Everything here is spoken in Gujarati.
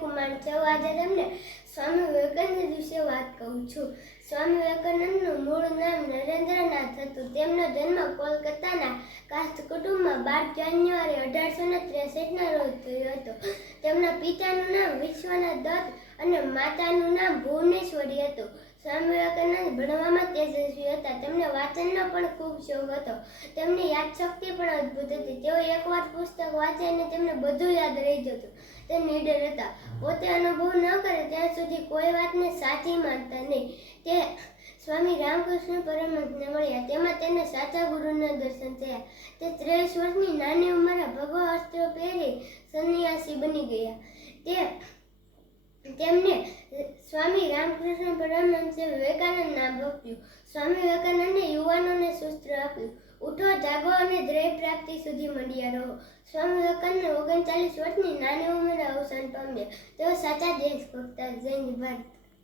કુમાર છું. આજે તમને સ્વામી વિવેકાનંદ વિશે વાત કહું છું. સ્વામી વિવેકાનંદનું મૂળ નામ નરેન્દ્રનાથ હતું. તેમનો જન્મ કોલકાતાના કાસ્ટ કુટુંબમાં 12 જાન્યુઆરી 1863ના રોજ થયો હતો. તેમના પિતાનું નામ વિશ્વનાથ દત્ત અને માતાનું નામ ભુવનેશ્વરી હતું. સ્વામી વિવેકાનંદ ભણવામાં તેજસ્વી હતા. તેમને વાંચનનો પણ ખૂબ શોખ હતો. તેમની યાદશક્તિ પણ અદ્ભુત હતી. તેઓ એકવાર પુસ્તક વાંચે અને તેમને બધું યાદ રહી જતું. તે નીડર હતા. પોતે અનુભવ ન કરે ત્યાં સુધી કોઈ વાતને સાચી માનતા નહીં. તે સ્વામી રામકૃષ્ણ પરમહંસને મળ્યા. તેમાં તેને સાચા ગુરુના દર્શન થયા. તે 23 વર્ષની નાની ઉંમરે ભગવા વસ્ત્રો પહેરી સંન્યાસી બની ગયા. તેમને સ્વામી રામકૃષ્ણ પરમહંસે વિવેકાનંદ નામ આપ્યું. સ્વામી વિવેકાનંદે યુવાનોને સૂત્ર આપ્યું, ઉઠો, જાગો અને ધ્યેય પ્રાપ્તિ સુધી મંડ્યા રહો. સ્વામી વિવેકાનંદ 39 વર્ષની નાની ઉંમરે અવસાન પામ્યા. તેઓ સાચા દેશભક્ત. જય હિન્દ. ભારત.